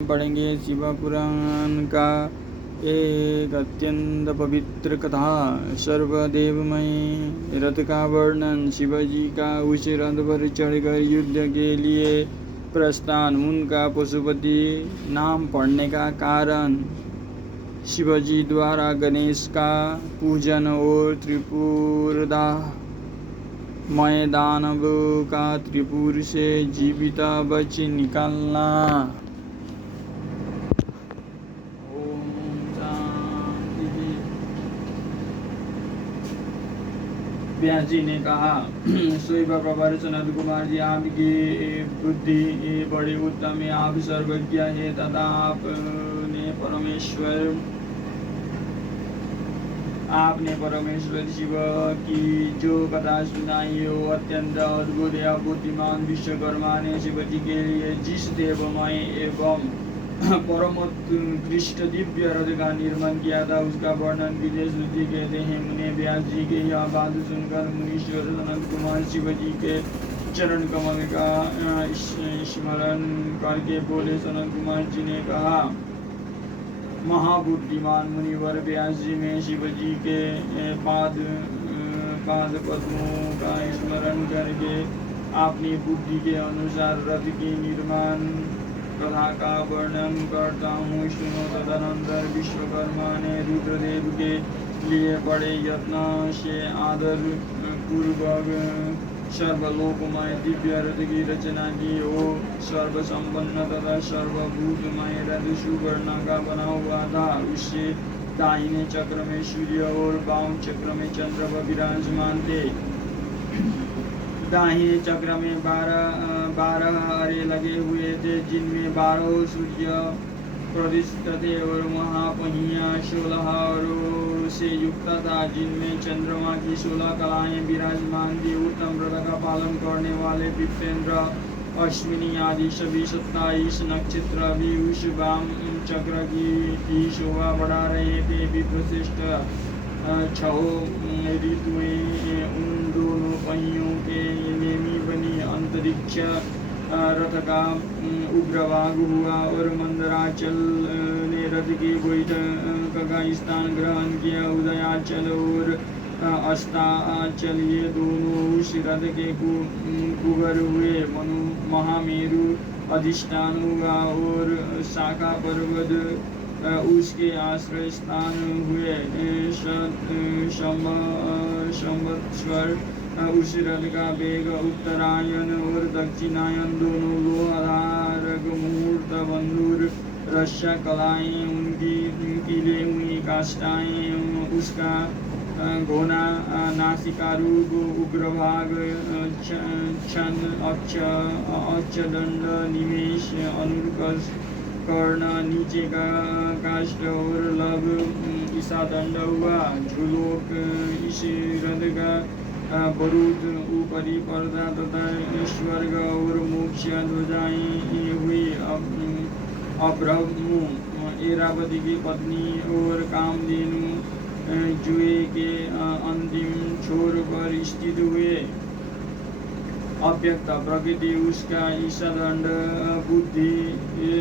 पढ़ेंगे शिव पुराण का एक अत्यंत पवित्र कथा सर्वदेवमय रथ का वर्णन। शिवजी का उस रथ पर चढ़कर युद्ध के लिए प्रस्थान। उनका पशुपति नाम पड़ने का कारण शिवजी द्वारा गणेश का पूजन और त्रिपुरमय दानव का त्रिपुर से जीवित बच निकलना। व्यास जी ने कहा, शैव प्रवर सनत कुमार जी, आपकी बुद्धि बड़ी उत्तम है, आप सर्वज्ञ है तथा आपने परमेश्वर शिव की जो कथा सुनाई है वो अत्यंत अद्भुत है। बुद्धिमान विश्वकर्मा ने शिवजी के लिए जिस देवमय एवं परमोत्कृष्ट दिव्य रथ का निर्माण किया था उसका वर्णन विजय श्रुति कहते हैं। मुने व्यास जी के यह बात सुनकर मुनीश्वर सनत कुमार शिवजी के चरण कमल का स्मरण करके बोले। सनत कुमार जी ने कहा, महाबुद्धिमान मुनिवर व्यास जी में शिवजी के पाद पद्मों का स्मरण करके अपनी बुद्धि के अनुसार रथ की निर्माण कथा का वर्णन करता हूँ, सुनो। तदनंतर विश्वकर्मा ने रुद्रदेव के लिए बड़े यत्न से आदर पूर्वक सर्वलोकमय दिव्य रथ की रचना की। वो सर्वसंपन्न तथा सर्वभूतमय रथ सुवर्ण का बना हुआ था। उससे दाहिने चक्र में सूर्य और बाम चक्र में चंद्र विराजमान थे। दाहिने चक्र में 12 आरे लगे हुए थे जिनमें 12 सूर्य प्रतिष्ठित थे और महापहिया 16 आरों से युक्त था जिनमें चंद्रमा की 16 कलाएं विराजमान थी। उत्तम व्रत का पालन करने वाले पितृेंद्र अश्विनी आदि सभी 27 नक्षत्र भी उस वाम चक्र की शोभा बढ़ा रहे थे। विप्रश्रेष्ठ 6 ऋतुएं उन दोनों पहियों के नेमी बनी। अंतरिक्ष रथ का उग्रभाग हुआ और मंदराचल ने रथ के बैठक का स्थान ग्रहण किया। उदयाचल और अस्ताचल ये दोनों उस रथ के कुबर हुए। महामेरु अधिष्ठान हुआ और शाखा पर्वत उसके आश्रय स्थान हुए। संवत्सर उस रथ का वेग उत्तरायण और दक्षिणायन दोनों लोहाधारक मुहूर्त बंधुर रस्या कलाएं उनकी पीले हुई काष्ठाएं उसका घोना नासिकारूप उग्रभाग छन अक्षदंड निमेश अनुर्कष कर्ण नीचे का काष्ठ और लब ईसादंड हुआ। झुलोक इस रथ का बरूद ऊपरी पर्दा तथा स्वर्ग और मोक्ष ध्वजाएं हुई। अब्रह्मु एरावती की पत्नी और कामधेनु जुए के अंतिम छोर पर स्थित हुए। अव्यक्त प्रकृति उसका ईशादंड बुद्धि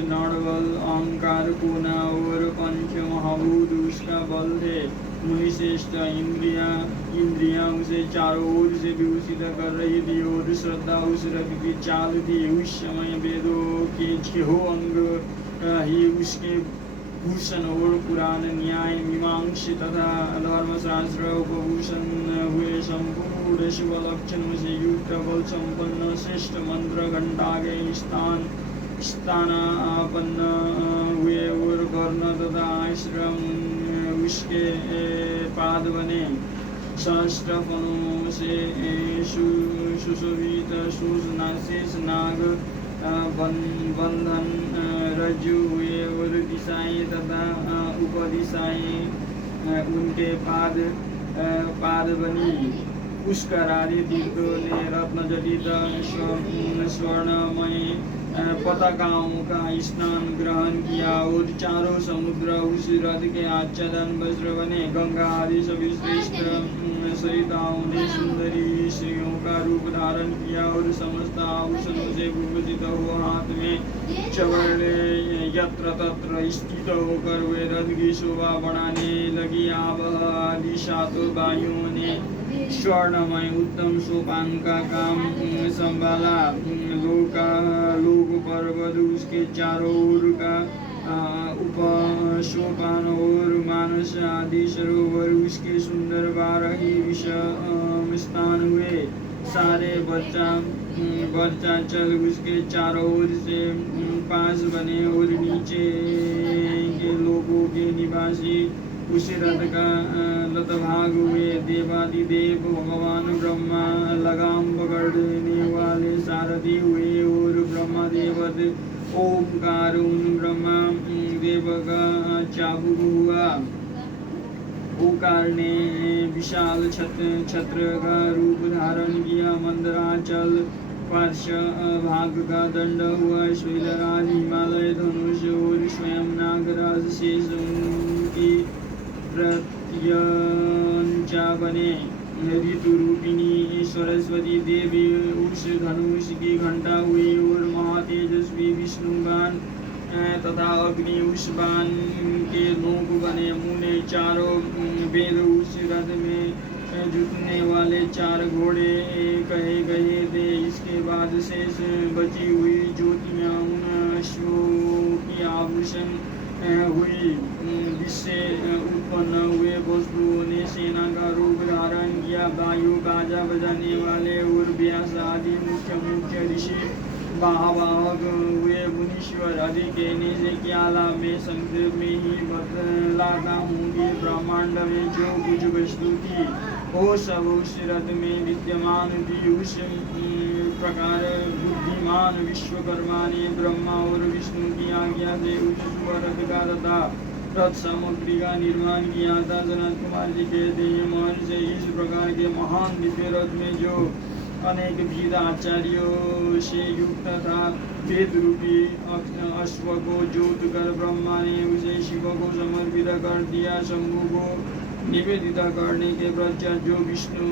नड़बल अहंकार कोना और पंच महाभूत उसका बल थे। मुनिश्रेष्ठ इंद्रियां उसे चारों ओर से विभूषित कर रही थी और श्रद्धा उस रथ की चाल थी। उस समय वेदों के 6 अंग ही उसके भूषण और पुराण न्याय मीमांसा तथा धर्मशास्त्र उपभूषण हुए। संपूर्ण शिव लक्षणों से युक्त बल संपन्न श्रेष्ठ मंत्र घंटा के स्थानापन्न हुए और कर्ण तथा आश्रम उसके पाद बने। सहस्त्र फलों से सुशोभित शेष नाग बंधन रज्जु हुए और दिशाएं तथा उपदिशाएं उनके पाद बनी। पुष्कर आदि तीर्थों ने रत्न जटित स्वर्णमय पताकाओं का स्नान ग्रहण किया और चारों समुद्र उस रथ के आच्छादन वस्त्र बने। गंगा आदि सभी श्रेष्ठ सरिताओं ने सुंदरी स्त्रियों का रूप धारण किया और समस्त आभूषणों से भूषित हो हाथ में चवड़ यत्र तत्र स्थित होकर वे रथ की शोभा बढ़ाने लगी। आवह आदि सातों भाइयों ने स्वर्णमय उत्तम सोपान का काम संभाला। लोक पर्वत उसके चारों ओर का उप सोपान और मानस आदि सरोवर उसके सुंदर 12 ही विषम स्थान हुए। सारे बच्चा चल उसके चारों ओर से पास बने और नीचे के लोगों के निवासी उस रथ का लतभाग हुए। देवादिदेव भगवान ब्रह्मा लगाम पकड़ने वाले सारथी हुए और ब्रह्मदेव ओमकार उन ब्रह्मा देव का चाबुक हुआ। ओकार ने विशाल छत्र का रूप धारण किया। मंदराचल पार्श भाग का दंड हुआ। शैलराज हिमालय धनुष और स्वयं नागराज शेष उनकी प्रत्यंचा बने। ऋतु रूपिणी सरस्वती देवी उस धनुष की घंटा हुई और महातेजस्वी विष्णुबान तथा अग्नि उस बाण के नोक बने। मुने चारों वेद उस रथ में जुटने वाले 4 घोड़े कहे गए थे। इसके बाद शेष बची हुई ज्योतियां उन अश्वों की आभूषण हुई। जिससे उत्पन्न हुए वस्तुओं ने सेना का रूप धारण किया। वायु बाजा बजाने वाले और व्यास आदि मुख्य ऋषि वाहक हुए। मुनीश्वर आदि कहने से क्या लाभ, मैं संक्षेप में ही बतलाता हूँ कि ब्रह्मांड में जो कुछ वस्तु थी वो सब उस रथ में विद्यमान थी। उस प्रकार बुद्धिमान विश्वकर्मा ने ब्रह्मा और विष्णु की आज्ञा से उस रथ का तथा रथ सामग्री का निर्माण किया था। सनत कुमार जी कहते हैं, महर्षि इस प्रकार के महान दिव्य रथ में जो अनेक विध आचार्यों से युक्त था, वेद रूपी अश्व को जोत कर ब्रह्मा ने उसे शिव को समर्पित कर दिया। शंभु को निवेदित करने के पश्चात जो विष्णु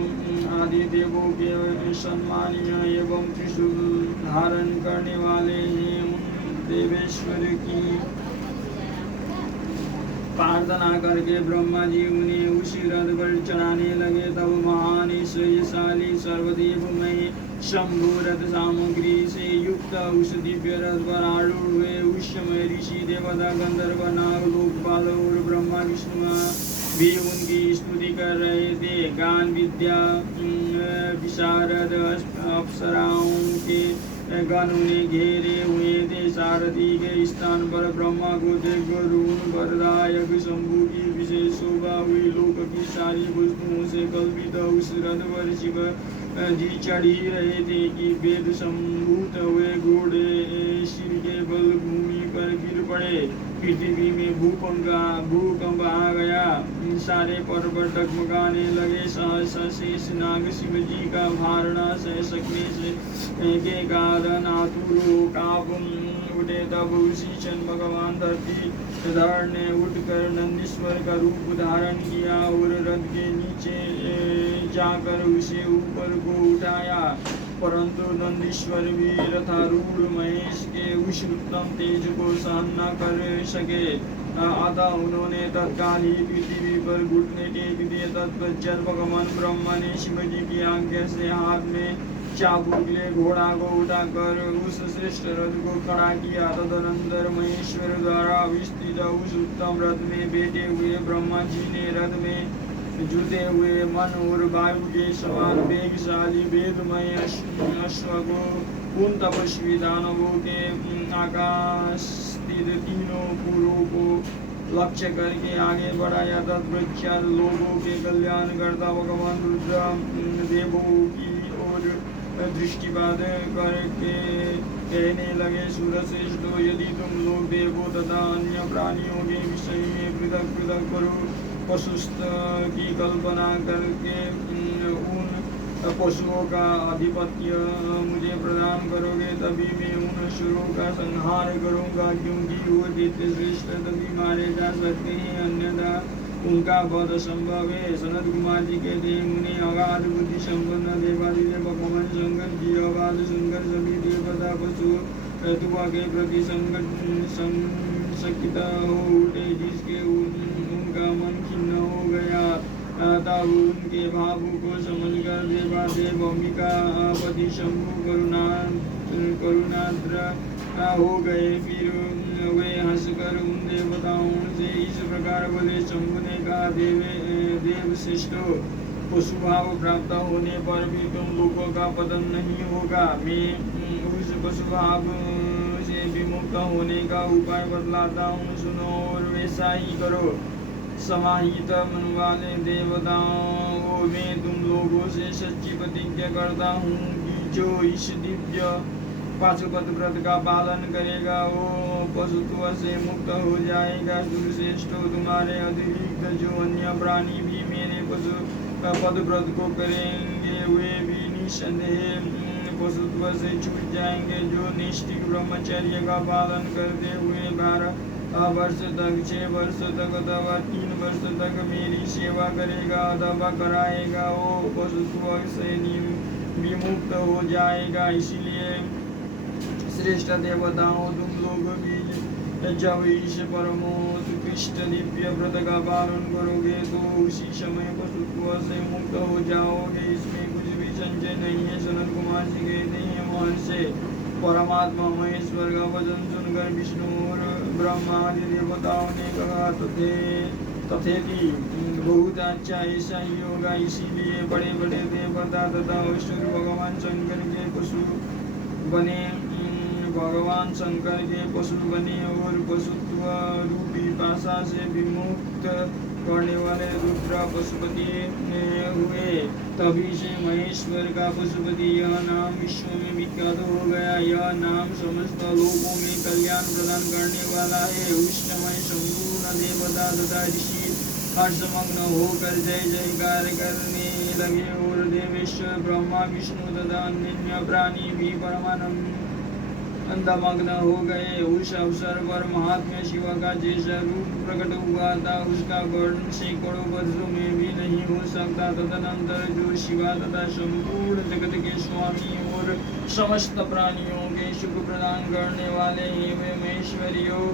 आदि देवों के सम्मानीय एवं त्रिशूल धारण करने वाले हैं, उन देवेश्वर की प्रार्थना करके ब्रह्मा जी उन्हें उसी रथ पर चढ़ाने लगे। तब महान ऐश्वर्यशाली सर्वदेवमय शंभु रथ सामग्री से युक्त उस दिव्य रथ पर आरूढ़ हुए। उस समय ऋषि देवता गंधर्व नाग लोकपाल और ब्रह्मा विष्णु भी उनकी स्तुति कर रहे थे। गान विद्या विशारद अप्सराओं के गण उन्हें घेरे हुए थे। सारथी के स्थान पर ब्रह्मा को देखकर उन वरदायक शंभु की विशेष शोभा हुई। लोक की सारी वस्तुओं से कल्पित उस रथ पर शिव जी चढ़ ही रहे थे कि वेद संभूत हुए घोड़े शिव के बल भूमि पर गिर पड़े। पृथ्वी में भूकंप आ गया। सारे पर्वत डगमगाने लगे। सहसा शेष नाग शिव जी का भारणा सह सकने से के कारण आतुर हो कांप उठे। तब उसी क्षण भगवान धरतीधर ने उठकर नंदीश्वर का रूप धारण किया और रथ के नीचे जाकर उसे ऊपर को उठाया। परंतु नंदीश्वर भी रथारूढ़ महेश के उस उत्तम तेज को सहन न कर सके। अतः उन्होंने तत्काल ही पृथ्वी पर घुटने टेक दिए। तत्पश्चात भगवान ब्रह्मा ने शिव जी की आज्ञा से हाथ में चाबुक ले घोड़ा को उठाकर उस श्रेष्ठ रथ को खड़ा किया। तदनंतर महेश्वर द्वारा विस्तृत उस उत्तम रथ में बैठे हुए ब्रह्मा जी ने रथ में जुटे हुए मन और वायु के समान वेगशाली वेदमय अश्व को उन तपस्वी दानवों के आकाश स्थित तीनों पुरों को लक्ष्य करके आगे बढ़ाया। तत्पश्चात लोगों के कल्याण करता भगवान रुद्र देवों की ओर दृष्टिपात करके कहने लगे, सूरश्रेष्ठो, यदि तुम लोग देवों तथा अन्य प्राणियों के विषय में पृथक पृथक करो पशुस्त की कल्पना करके उन पशुओं का आधिपत्य मुझे प्रदान करोगे, तभी मैं उन असुरों का संहार करूंगा, क्योंकि वो दैत्य श्रेष्ठ तभी मारे जा सकते हैं, अन्यथा उनका वध संभव है। सनत कुमार जी कहते हैं, मुनि अगाध बुद्धि संपन्न देवादिदेव भगवान शंकर जी आवाज सुनकर सभी देवता पशु तुआ के प्रति संशकित हो उठे, जिसके उनका मन खिन्न हो गया। तब उनके भावों को समझकर देवादेव भूमिका पति शंभु करुणाद्र हो गए। फिर वे हंसकर उन देवताओं से इस प्रकार बोले, शंभु ने कहा, देव श्रेष्ठो, पशु भाव प्राप्त होने पर भी तुम लोगों का पतन नहीं होगा। मैं उस पशु भाव से विमुक्त होने का उपाय बतलाता हूँ, सुनो और वैसा ही करो। समाहित मन वाले देवताओं, मैं तुम लोगों से सच्ची प्रतिज्ञा करता हूँ कि जो इस दिव्य पाशुपत व्रत का पालन करेगा वो पशुत्व से मुक्त हो जाएगा। सुरश्रेष्ठो, तुम्हारे अतिरिक्त जो अन्य प्राणी भी मेरे पद व्रत को करेंगे वे भी निसंदेह पशुत्व से छूट जाएंगे। जो निष्ठिक ब्रह्मचर्य का पालन करते हुए 12 वर्ष तक, 6 वर्ष तक अथवा 3 वर्ष तक मेरी सेवा करेगा अथवा कराएगा, वो पशुत्व से विमुक्त हो जाएगा। इसीलिए श्रेष्ठ देवताओं, तुम लोग भी जब इस परमोत्कृष्ट दिव्य व्रत का पालन करोगे तो उसी समय पशुत्व से मुक्त हो जाओगे, इसमें कुछ भी संशय नहीं है। सनत कुमार जी कहते हैं, महर्षि परमात्मा महेश्वर का वचन सुनकर विष्णु और ब्रह्मा आदि देवताओं ने कहा, तथेति, बहुत अच्छा, ऐसा ही होगा। इसीलिए बड़े बड़े देवता तथा असुर भगवान शंकर के पशु बने और पशुत्व रूपी पाशा से विमुक्त करने वाले रुद्र पशुपति हुए। तभी से महेश्वर का पशुपति यह नाम विश्व में विख्यात हो गया। यह नाम समस्त लोगों में कल्याण प्रदान करने वाला है। उस समय संपूर्ण देवता तथा ऋषि हर्षमग्न होकर जय जयकार करने लगे और देवेश्वर ब्रह्मा विष्णु तथा अन्य प्राणी भी परमानंदमग्न हो गए। उस अवसर पर महात्मा शिव का जैसा रूप प्रकट हुआ था उसका वर्णन सैकड़ों वर्षों में भी नहीं हो सकता। तदनंतर जो शिवा तथा संपूर्ण जगत के स्वामी और समस्त प्राणियों के सुख प्रदान करने वाले हैं, वे महेश्वरियों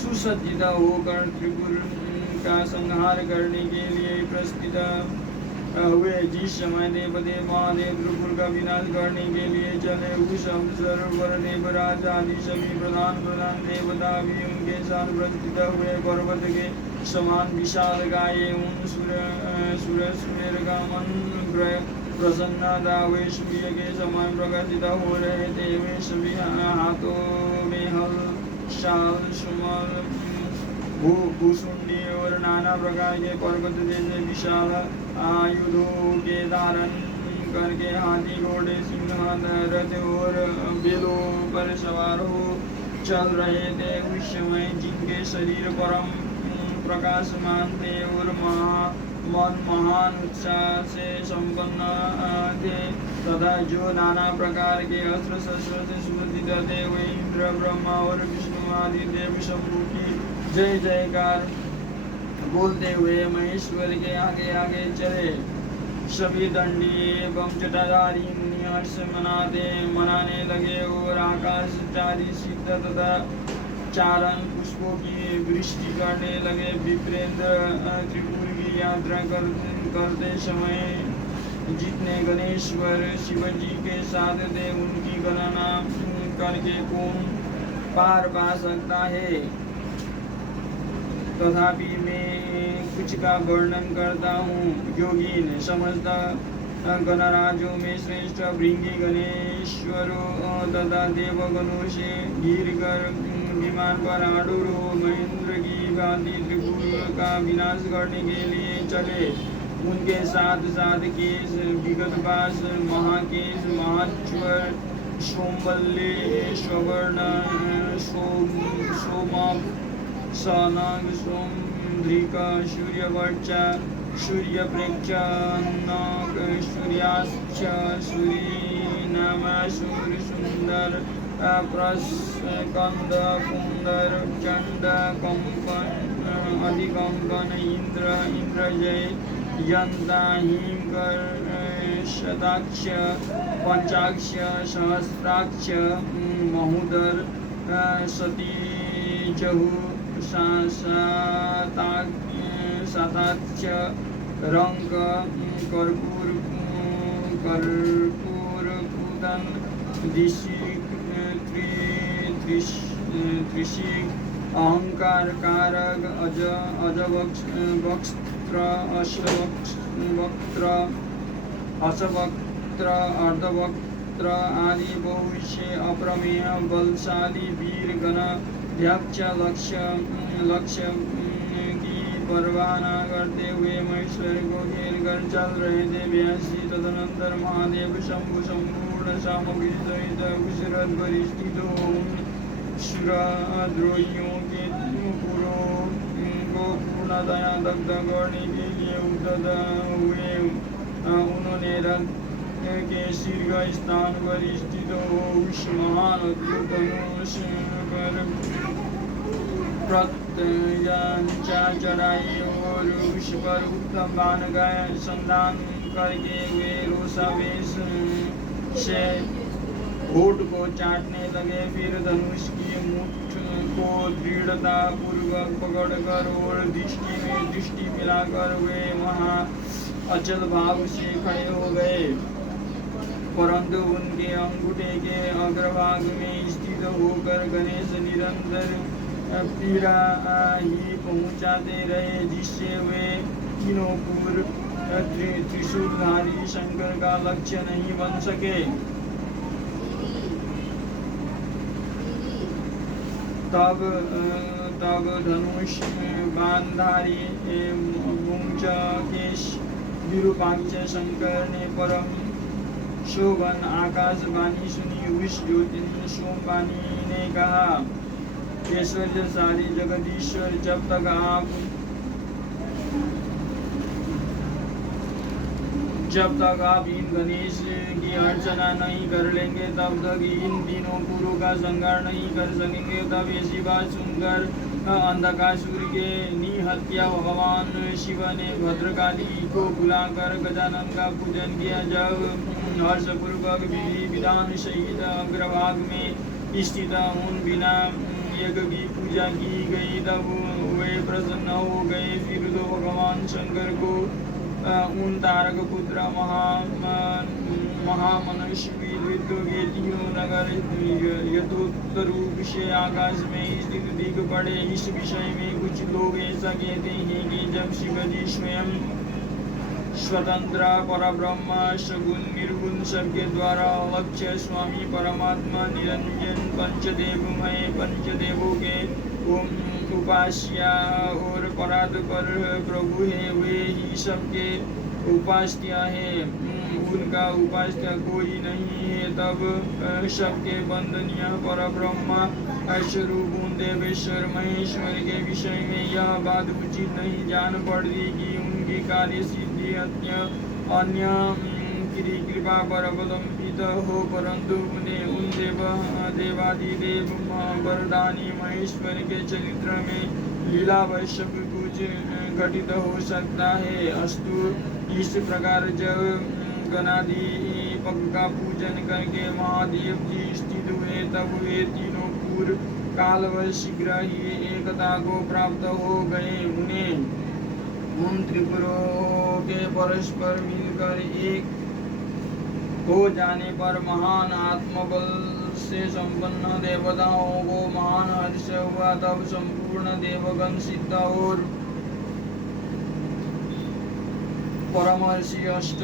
सुसज्जित होकर त्रिपुर का संहार करने के लिए प्रस्थित हुए। जिस समय देवदेव महादेव त्रिपुर का विनाश करने के लिए चले, उस अवसर पर देवराज आदि सभी प्रधान देवता भी उनके साथ प्रस्थित हुए। पर्वत के समान विशाल गाये उन सूर्य का मन प्रसन्न था। वे सूर्य के समान प्रकाशित हो रहे थे। वे सभी हाथों में हल, शाल, सुमल, भूसुंडी और नाना प्रकार के पर्वत जैसे विशाल आयुधों के धारण करके हाथी, घोड़े, सिंह, रथ और बेलों पर सवार हो चल रहे थे। उस समय जिनके शरीर परम प्रकाशमान थे और मन महान उत्साह से संपन्न थे तथा जो नाना प्रकार के अस्त्र शस्त्र से सुसज्जित थे, वे इंद्र, ब्रह्मा और विष्णु आदि देव शंभु की जय जयकार बोलते हुए महेश्वर के आगे आगे चले। सभी दंडी एवं जटाधारी मुनि हर्ष मनाने लगे और आकाशचारी सिद्ध तथा चारण पुष्पों की वृष्टि करने लगे। विप्रेंद्र त्रिपुर की यात्रा करते समय जितने गणेश्वर शिवजी के साथ थे, उनकी गणना करके कौन पार पा सकता है। तथापि मैं कुछ का वर्णन करता हूँ। योगीन समस्त गणराजों में श्रेष्ठ भृंगी गणेश्वरों तथा देवगणों से घिर कर विमान पर आरूढ़ हो महेंद्र की भांति त्रिपुर का विनाश करने के लिए चले। उनके साथ साथ केश, विगतपास, महाकेश, महाच्वर, सोमबल्ले, स्वर्ण, सोमा, सनाग, सोमधृका, सूर्यवर्चा, सूर्यप्रेक्षन्न सूर्याश्च सूरीनाम सूर्यसुन्दर प्रस्कन्द पुन्दर चण्ड कम्पन अधिकम्पन इन्द्रजय यन्ता हिमकर्षदाक्ष पञ्चाक्ष सहस्राक्ष महोदर सतीजहु साताक्ष रंक कर्पूरपूदन त्रिशिक अहंकार कारक अजवक्त्र अश्वक्त्र असवक्त्र अर्धवक्त्र आदि बहुविषय अप्रमेय बलशाली वीर गणाध्यक्ष लक्ष्य की परवाह न करते हुए महेश्वर को घेर कर चल रहे थे। व्यासी तदनंतर महादेव शंभु संपूर्ण सामग्री सहित उस रथ पर स्थित हो सुरद्रोहियों के पुरों को पूर्णतया दग्ध करने के लिए उद्यत हुए। उन्होंने रथ के शीर्ष स्थान पर स्थित हो उस महान अद्भुत धनुष पर प्रत्यंचा चढ़ाई और उस पर उत्तम बाण का संधान करके वे रोषावेश से होठ को चाटने लगे। फिर धनुष की मुठ को दृढ़ता पूर्वक पकड़कर और दृष्टि मिलाकर वे वहां अचल भाव से खड़े हो गए। परंतु उनके अंगूठे के अग्रभाग में स्थित होकर गणेश निरंतर पीड़ा ही पहुंचाते रहे, जिससे वे तीनों पूर्व त्रिशूलधारी शंकर का लक्ष्य नहीं बन सके। तब धनुष बाणधारी गुंजकेश विरूपाक्ष शंकर ने परम शोभन आकाशवाणी सुनी। उस ज्योतिनी सोमवाणी ने कहा, ऐश्वर्यशाली जगदीश्वर, जब तक आप इन गणेश की अर्चना नहीं कर लेंगे, तब तक इन तीनों पुरों का संहार नहीं कर सकेंगे। तब ऐसी बात सुनकर अंधकासुर के निहत्या भगवान शिव ने भद्रकाली को बुलाकर गजानन का पूजन किया। जब हर्षपूर्वक विधि विधान सहित अग्रभाग में स्थित उन बिना यज्ञ की पूजा की गई, तब वे प्रसन्न हो गए। फिर तो भगवान शंकर को उन तारक पुत्र महामनुष्यवी के तीनों नगर यथोक्त रूप से आकाश में स्थित दिख पड़े। इस विषय में कुछ लोग ऐसा कहते हैं कि जब शिवजी स्वयं स्वतंत्र परब्रह्म सगुण निर्गुण सबके द्वारा लक्ष्य स्वामी परमात्मा निरंजन पंचदेवमय पंचदेवों के उपास्या और परात्पर प्रभु है, वे ही सबके उपास्य है, उनका उपास्य कोई नहीं है। तब सबके वंदनीय परब्रह्म स्वरूप देवेश्वर महेश्वर के विषय में यह बात उचित नहीं जान पड़ती कि उनकी कार्य सिद्धि अन्य कृपा पर अवलंबित हो, परंतु उन्हें उन देवादिदेव वरदानी महेश्वर के चरित्र में लीलावश कुछ घटित हो सकता है। अस्तु, इस प्रकार जब गणाधिपक का पूजन करके महादेव जी स्थित हुए, तब वे तीनों पूर्व कालवश शीघ्र ही एकता को प्राप्त हो गए। उन्हें उन त्रिपुरों के परस्पर मिलकर एक हो जाने पर महान आत्मबल से संपन्न देवताओं को महान हर्ष हुआ। तब संपूर्ण देवगण सिद्ध और परमर्षि अष्ट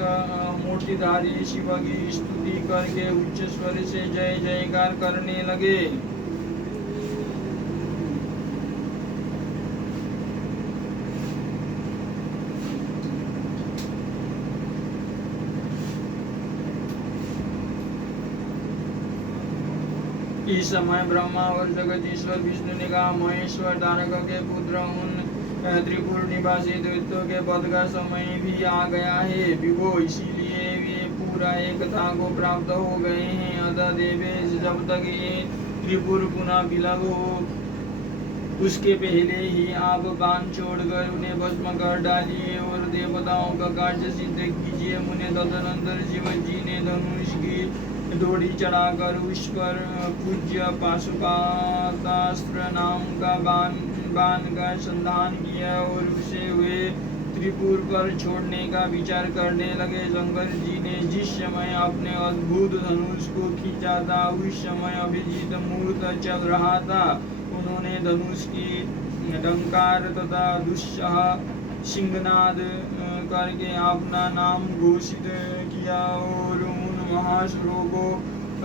मूर्तिधारी शिव की स्तुति करके उच्च स्वर से जय जयकार करने लगे। इस समय ब्रह्मा और जगदीश्वर विष्णु ने कहा, महेश्वर तारक के पुत्र, उन त्रिपुर निवासी दैत्यों के वध का समय भी आ गया है विभो, इसीलिए वे पूरा एकता को प्राप्त हो गए हैं। अतः देवेश, जब तक ये त्रिपुर पुनः विलग हो उसके पहले ही आप बाण छोड़कर उन्हें भस्म कर डालिए और देवताओं का कार्य सिद्ध कीजिए। मुने तदनंतर शिव जी ने धनुष की डोरी चढ़ाकर उस पर पूज्य पाशुपतास्त्र नाम का बाण का संधान किया और उसे वे त्रिपुर पर छोड़ने का विचार करने लगे। शंकर जी ने जिस समय अपने अद्भुत धनुष को खींचा था उस समय अभिजीत मुहूर्त चल रहा था। उन्होंने धनुष की डंकार तथा दुस्सह सिंहनाद करके अपना नाम घोषित किया और उन महासुरों को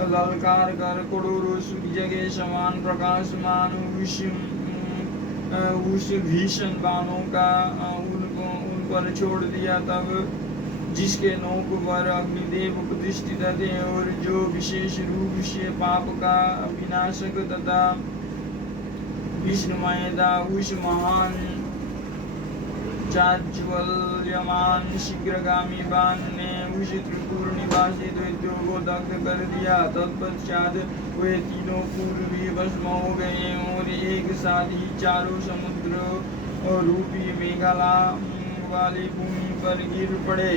ललकार कर करोड़ों सूर्य के समान प्रकाशमान उस भीषण बाणों का उन पर छोड़ दिया। तब जिसके नोक पर अग्निदेव प्रतिष्ठित थे और जो विशेष रूप से पाप का विनाशक तथा विष्णुमय था, उस महान चाज्वल्यमान शीघ्रगामी बाण ने उस त्रिपुर निवासी दैत्यों को दग्ध कर दिया। तत्पश्चात वे तीनों पूर्वी भस्म हो गए और एक साथ ही चारों समुद्र रूपी मेघाला वाली भूमि पर गिर पड़े।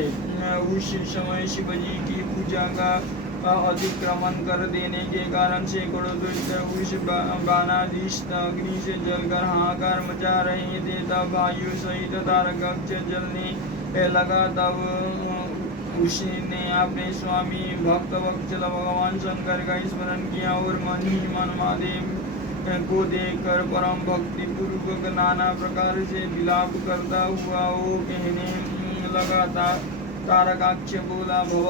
उस समय शिवजी की पूजा का अतिक्रमण कर देने के कारण सैकड़ों दैत्य उस बाणाधीष्ट अग्नि से जलकर हाहाकार मचा रहे थे। तब वायु सहित तारक जलने लगा। तब उसने अपने स्वामी भक्त वत्सल भगवान शंकर का स्मरण किया और मन ही मन महादेव को देखकर परम भक्ति पूर्वक नाना प्रकार से विलाप करता हुआ वो कहने लगा था। तारकाक्ष बोला, भव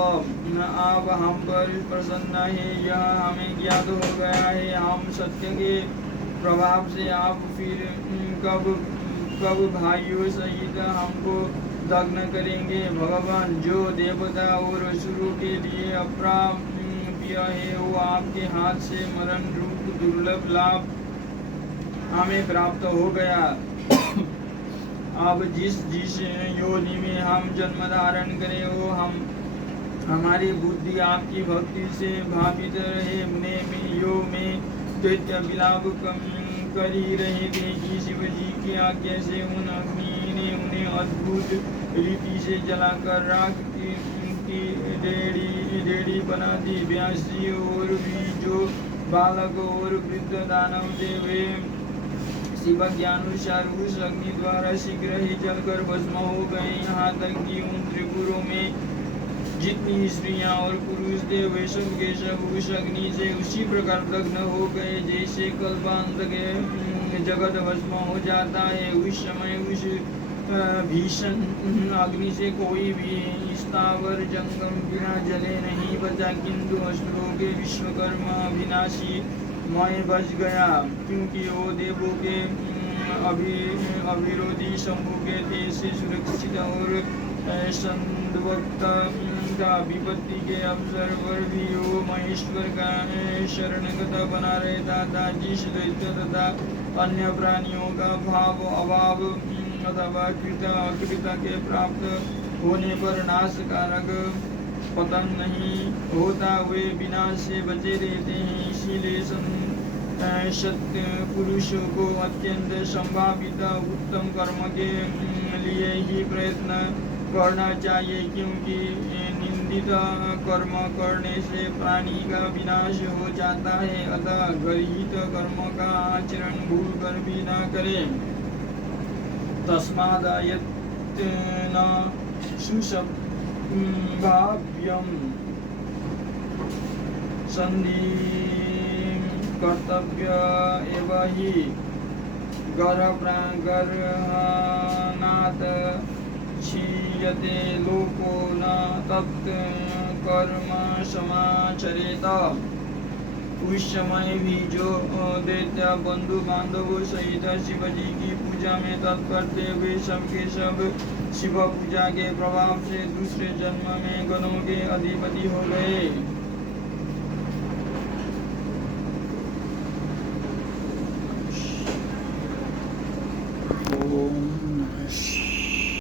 आप हम पर प्रसन्न है, यह हमें ज्ञात हो गया है। हम सत्य के प्रभाव से आप फिर कब भाइयों सहित हमको दग्न करेंगे। भगवान, जो देवता और असुरों के लिए अप्राप्य है वो आपके हाथ से मरण रूप दुर्लभ लाभ हमें प्राप्त हो गया। अब जिस योनि में हम जन्म धारण करें वो हमारी बुद्धि आपकी भक्ति से भावित रहे। में दैत्य विलाप कर ही रहे थे कि शिव जी की आज्ञा से उन अग्नि ने उन्हें अद्भुत रीति से जलाकर राख की डेढ़ी बना दी। व्यास जी और भी जो बालक और वृद्ध दानव थे वे शिव ज्ञानुसार उस अग्नि द्वारा शीघ्र ही जलकर भस्म हो गए। यहाँ तक कि उन त्रिपुरों में जितनी स्त्रियां और पुरुष थे वे सब के सब उस अग्नि से उसी प्रकार दग्न हो गए जैसे कल्पांत के जगत भस्म हो जाता है। उस समय उस भीषण अग्नि से कोई भी स्थावर जंगम बिना जले नहीं बचा, किंतु असुरों के विश्वकर्मा विनाशी मैं बच गया, क्योंकि वो देवों के अविरोधी शंभु के देश से सुरक्षित और संदवक्त था। विपत्ति के अवसर पर भी वो महेश्वर का शरणगत बना रहता था। जिस दैत्य तथा अन्य प्राणियों का भाव अभाव अथवा कृत के प्राप्त होने पर नाश कारक पतन नहीं होता, वे विनाश से बचे रहते हैं। इसीलिए सत्य पुरुषों को अत्यंत संभावित उत्तम कर्म के लिए ही प्रयत्न करना चाहिए, क्योंकि निंदित कर्म करने से प्राणी का विनाश हो जाता है। अतः गर्हित कर्म का आचरण भूल कर भी न करें। तस्मादयत्न सुसंभाव्यम संधि कर्तव्य एव हि गर्हणात् क्षीयते लोको न तत् कर्म समाचरेत। उस समय भी जो दैत्य बंधु बांधवों सहित शिवजी की पूजा में तत्पर थे वे सब के सब शिव पूजा के प्रभाव से दूसरे जन्म में गणों के अधिपति हो गए।